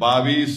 22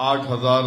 8000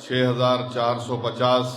6450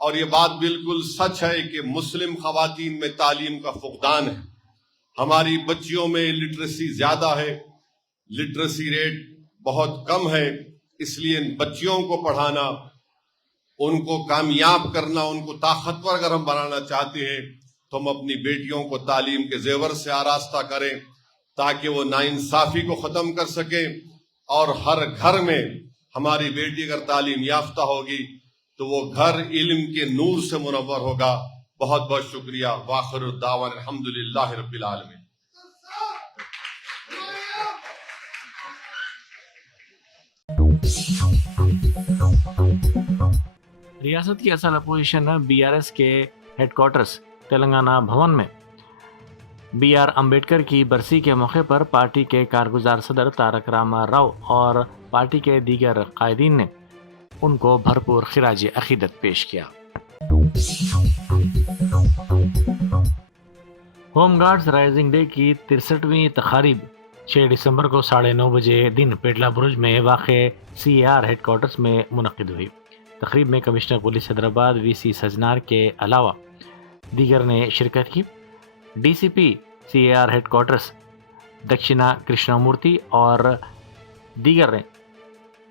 اور یہ بات بالکل سچ ہے کہ مسلم خواتین میں تعلیم کا فقدان ہے. ہماری بچیوں میں لٹریسی زیادہ ہے، لٹریسی ریٹ بہت کم ہے. اس لیے ان بچیوں کو پڑھانا، ان کو کامیاب کرنا، ان کو طاقتور اگر ہم بنانا چاہتے ہیں تو ہم اپنی بیٹیوں کو تعلیم کے زیور سے آراستہ کریں تاکہ وہ ناانصافی کو ختم کر سکیں. اور ہر گھر میں ہماری بیٹی اگر تعلیم یافتہ ہوگی تو وہ گھر علم کے نور سے منور ہوگا. بہت بہت شکریہ. وآخر الدعوانا الحمدللہ رب العالمین. ریاست کی اصل اپوزیشن BRS کے ہیڈ کوارٹرز تلنگانہ بھون میں BR امبیڈکر کی برسی کے موقع پر پارٹی کے کارگزار صدر تارک راما راؤ اور پارٹی کے دیگر قائدین نے ان کو بھرپور خراج عقیدت پیش کیا. ہوم گارڈز رائزنگ ڈے کی 63ویں تقریب 6 دسمبر کو 9:30 بجے دن پیٹلا برج میں واقع CAR ہیڈ کوارٹرز میں منعقد ہوئی. تقریب میں commissioner police Hyderabad VC Sajjanar کے علاوہ دیگر نے شرکت کی. DCP CAR headquarters Dakshina Krishna Murthy اور دیگر نے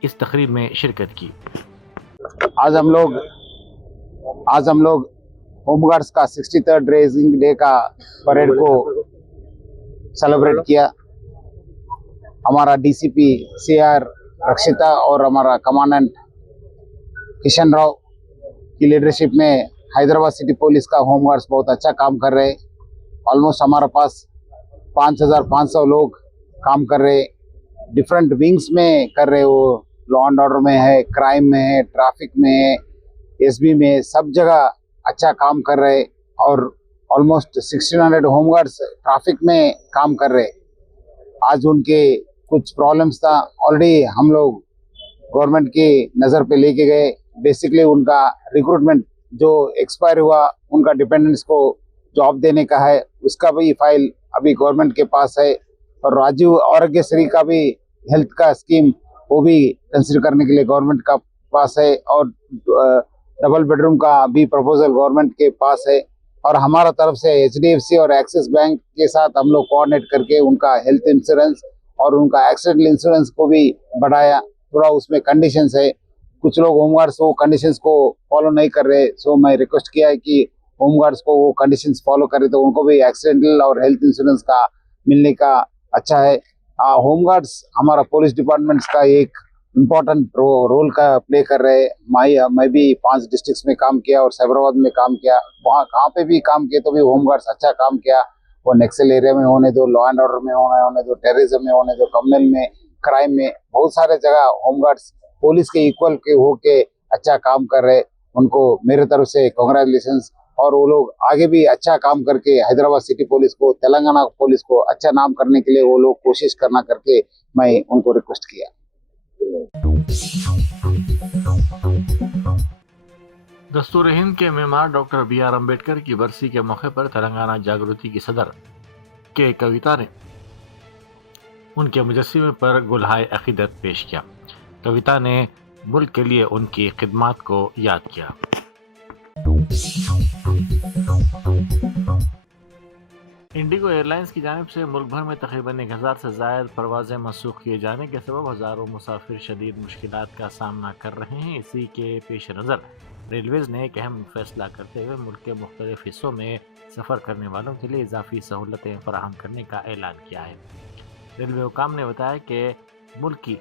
اس تقریب میں شرکت کی. آج ہم لوگ ہوم گارڈز کا 63rd ریزنگ ڈے کا پریڈ کو سیلیبریٹ کیا. ہمارا DCP CAR رکشتا اور ہمارا کمانڈنٹ کشن راؤ کی لیڈرشپ میں حیدرآباد سٹی پولیس کا ہوم گارڈز بہت اچھا کام کر رہے. آلموسٹ ہمارے پاس 5500 لوگ کام کر رہے، ڈفرینٹ ونگس میں کر رہے. وہ لا اینڈ آرڈر میں ہے، کرائم میں ہے، ٹریفک میں ہے، SB میں، سب جگہ اچھا کام کر رہے. اور آلموسٹ 1600 ہوم گارڈز ٹریفک میں کام کر رہے. آج ان کے کچھ پرابلمس تھا، آلریڈی ہم لوگ گورنمنٹ کی نظر پہ لے کے گئے. بیسکلی ان کا ریکروٹمنٹ جو ایکسپائر ہوا، ان کا ڈیپینڈنٹس کو جاب دینے کا ہے، اس کا بھی فائل ابھی گورنمنٹ کے پاس ہے. اور راجیو آروگیہ سری کا بھی ہیلتھ کا اسکیم وہ بھی کنسیڈر کرنے کے لیے گورنمنٹ کا پاس ہے. اور ڈبل بیڈ روم کا بھی پروپوزل گورنمنٹ کے پاس ہے. اور ہمارا طرف سے HDFC اور ایکسس بینک کے ساتھ ہم لوگ کوآرڈینیٹ کر کے ان کا ہیلتھ انشورنس اور ان کا ایکسیڈنٹل انشورنس کو بھی بڑھایا. تھوڑا اس میں کنڈیشنز ہے، کچھ لوگ ہوم گارڈز وہ کنڈیشنز کو فالو نہیں کر رہے. سو میں ریکویسٹ کیا ہے کہ ہوم گارڈز کو وہ کنڈیشنز فالو کرے تو ان کو بھی ایکسیڈنٹل اور ہیلتھ انشورنس کا ملنے کا اچھا ہے. ہوم گارڈز ہمارا پولیس ڈپارٹمنٹس کا ایک امپورٹنٹ رول کا پلے کر رہے. میں بھی 5 ڈسٹرکٹس میں کام کیا اور سائبرآباد میں کام کیا. وہاں کہاں پہ بھی کام کیا تو بھی ہوم گارڈز اچھا کام کیا. وہ نیکسل ایریا میں ہونے دو، لا اینڈ آرڈر میں ہونے دو، ٹیررزم میں ہونے دو، کمیونل میں، کرائم میں، بہت سارے جگہ ہوم گارڈز پولیس کے ایکول کے ہو کے اچھا کام کر رہے. ان کو میرے طرف سے کنگریچولیشنز. اور وہ لوگ آگے بھی اچھا کام کر کے حیدرآباد سٹی پولیس کو، تلنگانہ پولیس کو اچھا نام کرنے کے لیے وہ لوگ کوشش کرنا کر کے میں ان کو ریکویسٹ کیا. دستور ہند کے معمار ڈاکٹر BR امبیڈکر کی برسی کے موقع پر تلنگانہ جاگرتی کی صدر کے کویتا نے ان کے مجسمے پر گلہائے عقیدت پیش کیا. کویتا نے ملک کے لیے ان کی خدمات کو یاد کیا. انڈیگو ایئر لائنز کی جانب سے ملک بھر میں تقریباً 1000 سے زائد پروازیں منسوخ کیے جانے کے سبب ہزاروں مسافر شدید مشکلات کا سامنا کر رہے ہیں. اسی کے پیش نظر ریلویز نے ایک اہم فیصلہ کرتے ہوئے ملک کے مختلف حصوں میں سفر کرنے والوں کے لیے اضافی سہولتیں فراہم کرنے کا اعلان کیا ہے. ریلوے حکام نے بتایا کہ ملک کی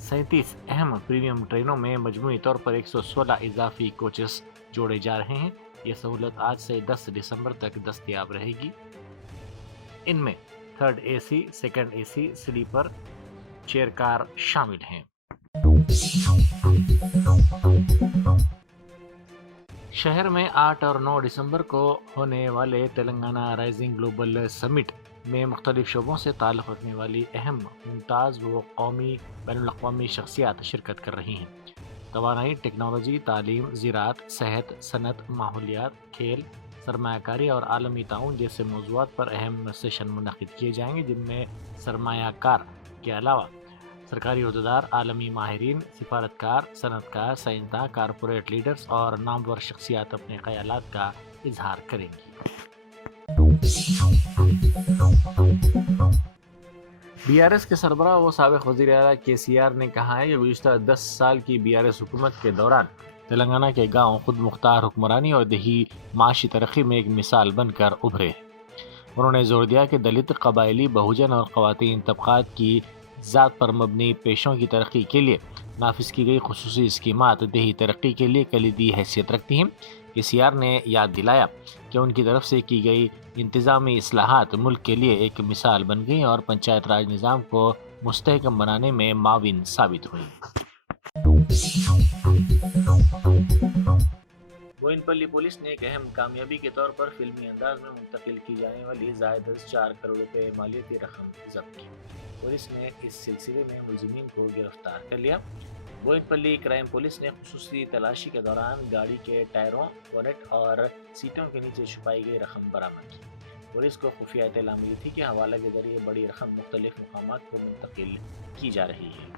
37 اہم پریمیم ٹرینوں میں مجموعی طور پر 116 اضافی کوچز جوڑے جا رہے ہیں. یہ سہولت آج سے 10 دسمبر تک دستیاب رہے گی. ان میں 3rd AC، 2nd AC، sleeper, chair car شامل ہیں. شہر میں 8 اور 9 دسمبر کو ہونے والے تلنگانہ رائزنگ گلوبل سمٹ میں مختلف شعبوں سے تعلق رکھنے والی اہم ممتاز و قومی بین الاقوامی شخصیات شرکت کر رہی ہیں. توانائی، ٹیکنالوجی، تعلیم، زراعت، صحت، صنعت، ماحولیات، کھیل، سرمایہ کاری اور عالمی تعاون جیسے موضوعات پر اہم سیشن منعقد کیے جائیں گے، جن میں سرمایہ کار کے علاوہ سرکاری عہدیدار، عالمی ماہرین، سفارتکار، صنعت کار، سائنسداں، کارپوریٹ لیڈرز اور نامور شخصیات اپنے خیالات کا اظہار کریں گی۔ BRS کے سربراہ و سابق وزیر اعلیٰ KCR نے کہا ہے کہ گزشتہ 10 سال کی BRS حکومت کے دوران تلنگانہ کے گاؤں خود مختار حکمرانی اور دیہی معاشی ترقی میں ایک مثال بن کر ابھرے ہیں۔ انہوں نے زور دیا کہ دلت، قبائلی، بہوجن اور خواتین طبقات کی ذات پر مبنی پیشوں کی ترقی کے لیے نافذ کی گئی خصوصی اسکیمات دیہی ترقی کے لیے کلیدی حیثیت رکھتی ہیں۔ KCR نے یاد دلایا کہ ان کی طرف سے کی گئی انتظامی اصلاحات ملک کے لیے ایک مثال بن گئی اور پنچایت راج نظام کو مستحکم بنانے میں معاون ثابت ہوئی۔ بوئن پلی پولیس نے ایک اہم کامیابی کے طور پر فلمی انداز میں منتقل کی جانے والی زائد از 4 کروڑ روپے مالیتی رقم ضبط کی۔ پولیس نے اس سلسلے میں ملزمین کو گرفتار کر لیا۔ بوئن پلی کرائم پولیس نے خصوصی تلاشی کے دوران گاڑی کے ٹائروں، بونٹ اور سیٹوں کے نیچے چھپائی گئی رقم برآمد کی۔ پولیس کو خفیہ اطلاع ملی تھی کہ حوالہ کے ذریعے بڑی رقم مختلف مقامات کو منتقل کی جا رہی ہے۔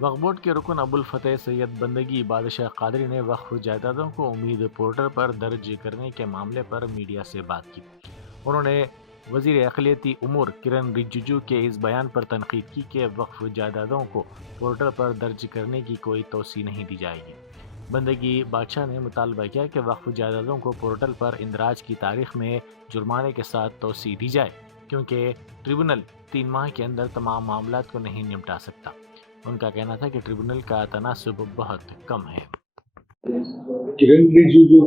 وقف بورڈ کے رکن ابوالفتح سید بندگی بادشاہ قادری نے وقف جائیدادوں کو امید پورٹل پر درج کرنے کے معاملے پر میڈیا سے بات کی۔ انہوں نے وزیر اقلیتی امور کرن رجیجو کے اس بیان پر تنقید کی کہ وقف جائیدادوں کو پورٹل پر درج کرنے کی کوئی توسیع نہیں دی جائے گی۔ بندگی بادشاہ نے مطالبہ کیا کہ وقف جائیدادوں کو پورٹل پر اندراج کی تاریخ میں جرمانے کے ساتھ توسیع دی جائے، کیونکہ ٹریبونل 3 ماہ کے اندر تمام معاملات کو نہیں نمٹا سکتا۔ ان کا کہنا تھا کہ ٹریبونل کا تناسب بہت کم ہے۔ کرن رجیجو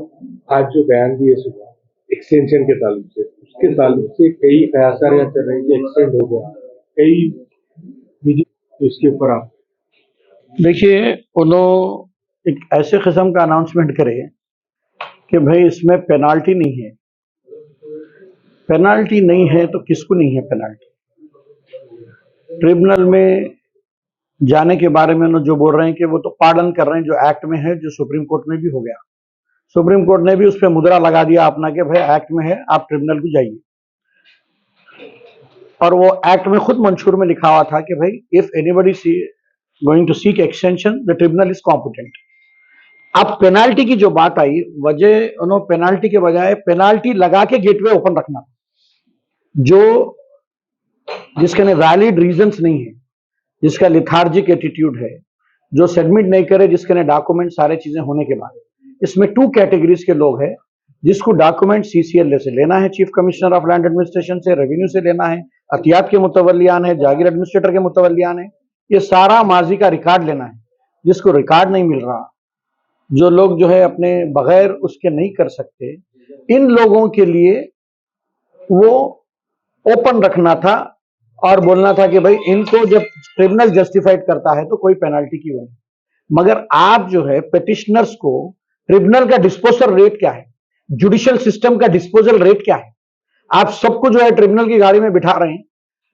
آج جو بیان دیے صبح ایکسٹینشن کے تعلق سے، اس کے تعلق سے کئی قیاساریاں چل رہی ہیں، ایکسٹینڈ ہو گیا، کئی اس کے اوپر آپ دیکھیے، انہوں ایک ایسے قسم کا اناؤنسمنٹ کرے کہ بھائی اس میں پینالٹی نہیں ہے۔ پینالٹی نہیں ہے تو کس کو نہیں ہے پینالٹی؟ ٹریبونل میں جانے کے بارے میں انہوں جو بول رہے ہیں کہ وہ تو پارڈن کر رہے ہیں جو ایکٹ میں ہے، جو سپریم کورٹ میں بھی ہو گیا۔ سپریم کورٹ نے بھی اس پہ مدرا لگا دیا اپنا کہ بھائی ایکٹ میں ہے، آپ ٹریبونل کو جائیے۔ اور وہ ایکٹ میں خود منشور میں لکھا ہوا تھا کہ بھائی if anybody going to seek extension, the tribunal is competent۔ اب پینالٹی کی جو بات آئی، وجہ انہوں پینالٹی کے بجائے پینالٹی لگا کے گیٹ وے اوپن رکھنا، جو جس کے ویلڈ ریزنس نہیں ہے، جس کا لیتھارجک ایٹیٹیوڈ ہے، جو سبمٹ نہیں کرے، جس کے ڈاکومنٹ سارے چیزیں ہونے کے بعد۔ اس میں 2 کیٹیگریز کے لوگ ہیں، جس کو ڈاکومنٹ CCLA سے لینا ہے، chief commissioner of land administration سے، ریونیو سے لینا ہے، عطیات کے متولیان ہے، جاگیر ایڈمنسٹریٹر کے متولیان ہے، یہ سارا ماضی کا ریکارڈ لینا ہے۔ جس کو ریکارڈ نہیں مل رہا، جو لوگ جو ہے اپنے بغیر اس کے نہیں کر سکتے، ان لوگوں کے لیے وہ اوپن رکھنا تھا اور بولنا تھا کہ بھائی ان کو جب ٹریبونل جسٹیفائڈ کرتا ہے تو کوئی پینالٹی کی نہیں۔ مگر آپ جو ہے پیٹیشنرز کو ٹریبونل کا ڈسپوزل ریٹ کیا ہے، جوڈیشل سسٹم کا ڈسپوزل ریٹ کیا ہے، آپ سب کو جو ہے ٹریبونل کی گاڑی میں بٹھا رہے ہیں۔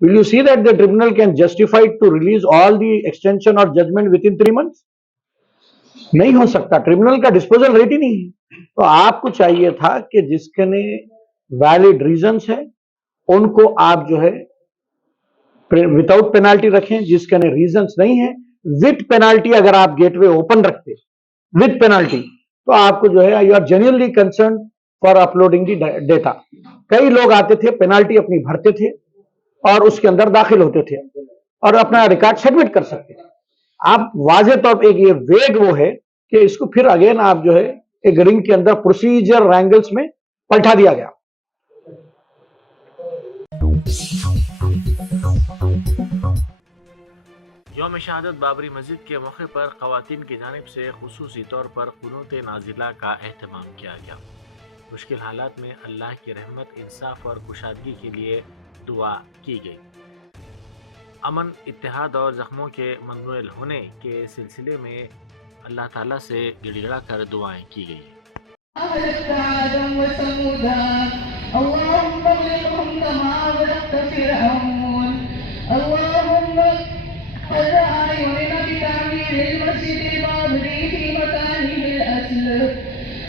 Will you see that the tribunal can justify to release all the extension or judgment within 3 months؟ نہیں ہو سکتا، ٹریبونل کا ڈسپوزل ریٹ ہی نہیں ہے۔ تو آپ کو چاہیے تھا کہ جس کے ویلڈ ریزنس ہے ان کو آپ جو ہے وداؤٹ پینالٹی رکھیں، جس کے ریزنس نہیں ہے وتھ پینالٹی اگر آپ گیٹ وے اوپن رکھتے وتھ پینالٹی تو آپ کو جو ہے you are genuinely concerned for uploading the data. کئی لوگ آتے تھے، پینالٹی اپنی بھرتے تھے اور اس کے اندر داخل ہوتے تھے اور اپنا ریکارڈ سبمٹ کر سکتے تھے۔ آپ واضح طور پہ یہ ویگ وہ ہے کہ اس کو پھر اگین آپ جو ہے ایک رنگ کے اندر پروسیجر رینگلز میں پلٹا دیا گیا۔ یوم شہادت بابری مسجد کے موقع پر خواتین کی جانب سے خصوصی طور پر قنوت نازلہ کا اہتمام کیا گیا۔ مشکل حالات میں اللہ کی رحمت، انصاف اور کشادگی کے لیے دعا کی گئی۔ امن، اتحاد اور زخموں کے منمول ہونے کے سلسلے میں اللہ تعالیٰ سے گڑ گڑا کر دعائیں کی گئی۔ اللهم اغرقهم كما اغرقت فرعون اللهم قد أعيننا بتعمير المسجد البابري في مكانه الأصل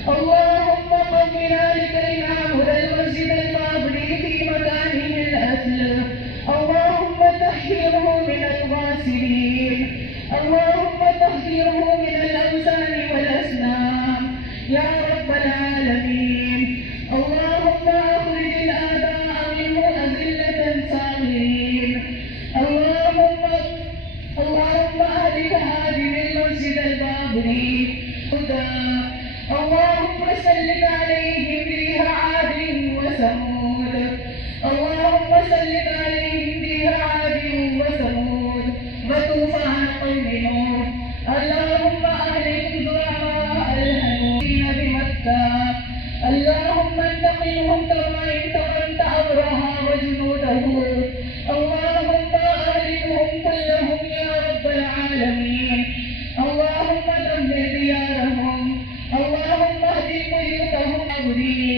اللهم قبلنا لكي نعبد المسجد البابري في مكانه منهم كما انتقمت أبرهة وجنوده اللهم أهلكهم كلهم يا رب العالمين اللهم دمر ديارهم اللهم اهدم بيوتهم أبري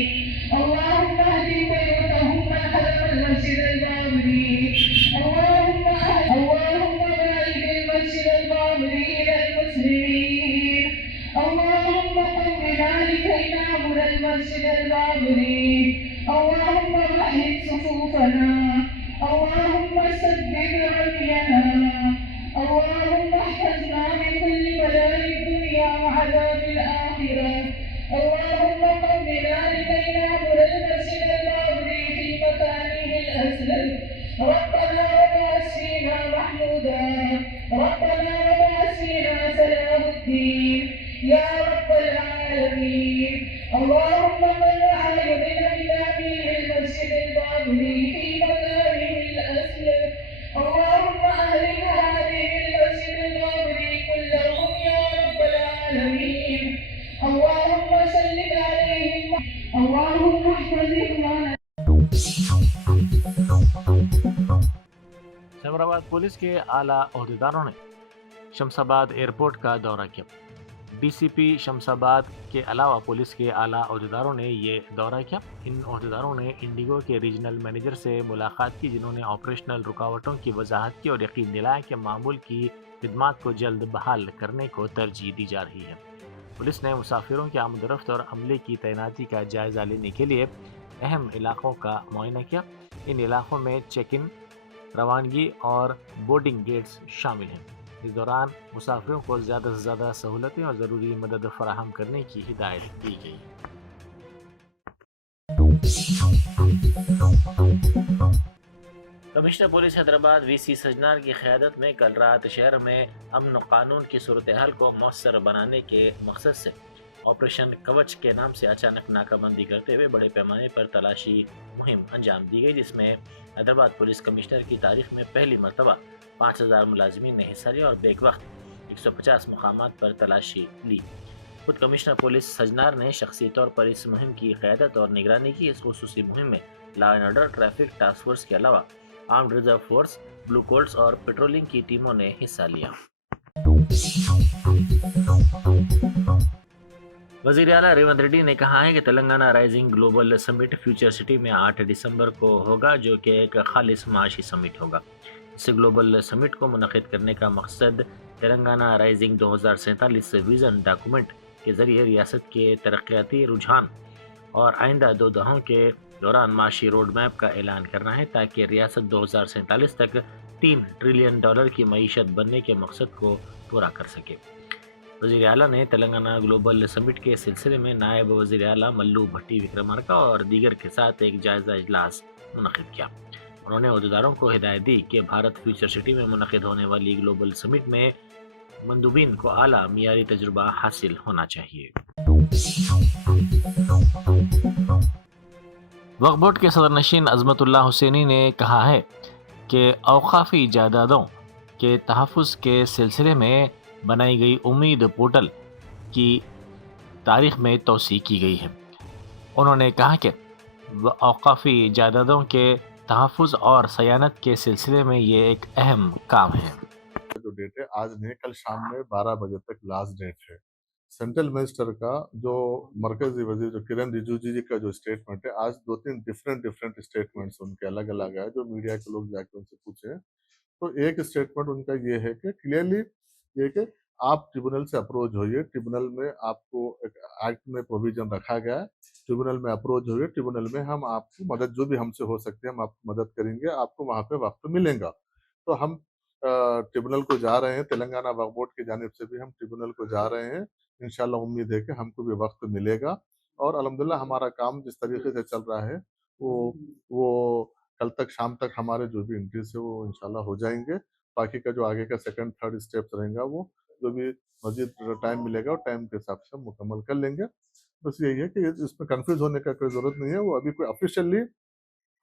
اللهم اهدم بيوتهم من هدم المسجد البابري اللهم بارك المسجد البابري إلى المسلمين اللهم قم بذلك لنعبد المسجد البابري اللهم وحد صفوفنا اللهم سدد رمينا اللهم احفظنا من كل بلاء الدنيا وعذاب الآخرة اللهم قم بذلك لنعبد المسجد البابري في مكانه الأسلم ربنا وبعث فينا محمودا ربنا وبعث فينا سلام الدين يا رب العالمين اللهم من رعى يدنا بتعمير المسجد البابري في مكانه الأسلم اللهم أهلك هذه المسجد البابري كلهم يا رب العالمين اللهم سلط عليهم اللهم احفظ إخواننا سمراباد پولیس کے اعلیٰ عہدیداروں نے شمساباد ایئرپورٹ کا دورہ کیا۔ ڈی سی پی شمساباد کے علاوہ پولیس کے اعلیٰ عہدیداروں نے یہ دورہ کیا۔ ان عہدیداروں نے انڈیگو کے ریجنل مینیجر سے ملاقات کی، جنہوں نے آپریشنل رکاوٹوں کی وضاحت کی اور یقین دلایا کہ معمول کی خدمات کو جلد بحال کرنے کو ترجیح دی جا رہی ہے۔ پولیس نے مسافروں کی آمد و رفت اور عملے کی تعیناتی کا جائزہ لینے کے لیے اہم علاقوں کا معائنہ کیا۔ ان علاقوں میں چیک ان، روانگی اور بورڈنگ گیٹس شامل ہیں۔ اس دوران مسافروں کو زیادہ سے زیادہ سہولتیں اور ضروری مدد فراہم کرنے کی ہدایت دی گئی۔ کمشنر پولیس حیدرآباد وی سی سجنار کی قیادت میں کل رات شہر میں امن و قانون کی صورتحال کو مؤثر بنانے کے مقصد سے آپریشن کوچ کے نام سے اچانک ناکہ بندی کرتے ہوئے بڑے پیمانے پر تلاشی مہم انجام دی گئی، جس میں حیدرآباد پولیس کمشنر کی تاریخ میں پہلی مرتبہ 5000 ملازمین نے حصہ لیا اور بیک وقت 150 مقامات پر تلاشی لی۔ خود کمشنر پولیس سجنار نے شخصی طور پر اس مہم کی قیادت اور نگرانی کی۔ اس خصوصی مہم میں law and order, traffic task force کے علاوہ آرمڈ ریزرو فورس، بلو کولٹس اور پیٹرولنگ کی ٹیموں نے حصہ لیا۔ وزیر اعلیٰ ریونت ریڈی نے کہا ہے کہ تلنگانہ رائزنگ گلوبل سمٹ فیوچر سٹی میں 8 دسمبر کو ہوگا، جو کہ ایک خالص معاشی سمٹ ہوگا۔ اس گلوبل سمٹ کو منعقد کرنے کا مقصد تلنگانہ رائزنگ 2047 ویژن ڈاکومنٹ کے ذریعے ریاست کے ترقیاتی رجحان اور آئندہ 2 دہائیوں کے دوران معاشی روڈ میپ کا اعلان کرنا ہے، تاکہ ریاست 2047 تک $3 ٹریلین کی معیشت بننے کے مقصد کو پورا کر سکے۔ وزیر اعلیٰ نے تلنگانہ گلوبل سمٹ کے سلسلے میں نائب وزیر اعلیٰ ملو بھٹی وکرمارکا اور دیگر کے ساتھ ایک جائزہ اجلاس منعقد کیا۔ انہوں نے عہدیداروں کو ہدایت دی کہ بھارت فیوچر سٹی میں منعقد ہونے والی گلوبل سمٹ میں مندوبین کو اعلیٰ معیاری تجربہ حاصل ہونا چاہیے۔ وقف بورڈ کے صدر نشین عظمت اللہ حسینی نے کہا ہے کہ اوقافی جائیدادوں کے تحفظ کے سلسلے میں بنائی گئی امید پورٹل کی تاریخ میں توسیع کی گئی ہے۔ انہوں نے کہا کہ اوقافی جائیدادوں کے تحفظ اور صیانت کے سلسلے میں یہ ایک اہم کام ہے۔ جو ڈیٹ ہے آج نہیں، کل شام میں 12 بجے تک لاسٹ ڈیٹ ہے۔ سینٹرل منسٹر کا جو مرکزی وزیر جو کرن رجیجو جی کا جو اسٹیٹمنٹ ہے، آج 2-3 ڈفرینٹ اسٹیٹمنٹس ان کے الگ الگ ہے، جو میڈیا کے لوگ جا کے ان سے پوچھے۔ تو ایک اسٹیٹمنٹ ان کا یہ ہے کہ کلیئرلی یہ کہ آپ ٹریبونل سے اپروچ ہوئیے، ٹریبونل میں آپ کو ایک ایکٹ میں پروویژن رکھا گیا ہے، ٹریبونل میں اپروچ ہوئیے، ٹریبونل میں ہم آپ کو مدد جو بھی ہم سے ہو سکتے ہیں ہم آپ کو مدد کریں گے، آپ کو وہاں پہ وقت ملیں گا۔ تو ہم ٹریبونل کو جا رہے ہیں، تلنگانہ وقف بورڈ کی جانب سے بھی ہم ٹریبونل کو جا رہے ہیں، انشاءاللہ امید ہے کہ ہم کو بھی وقت ملے گا، اور الحمدللہ ہمارا کام جس طریقے سے چل رہا ہے وہ کل تک شام تک ہمارے جو بھی انٹریز ہے وہ انشاءاللہ ہو جائیں گے۔ باقی کا جو آگے کا سیکنڈ تھرڈ اسٹیپس رہیں گا وہ جو بھی مزید ٹائم ملے گا اور ٹائم کے حساب سے ہم مکمل کر لیں گے۔ بس یہی ہے کہ اس میں کنفیوز ہونے کا کوئی ضرورت نہیں ہے، وہ ابھی کوئی آفیشیلی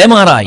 MRI,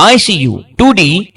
ICU, 2D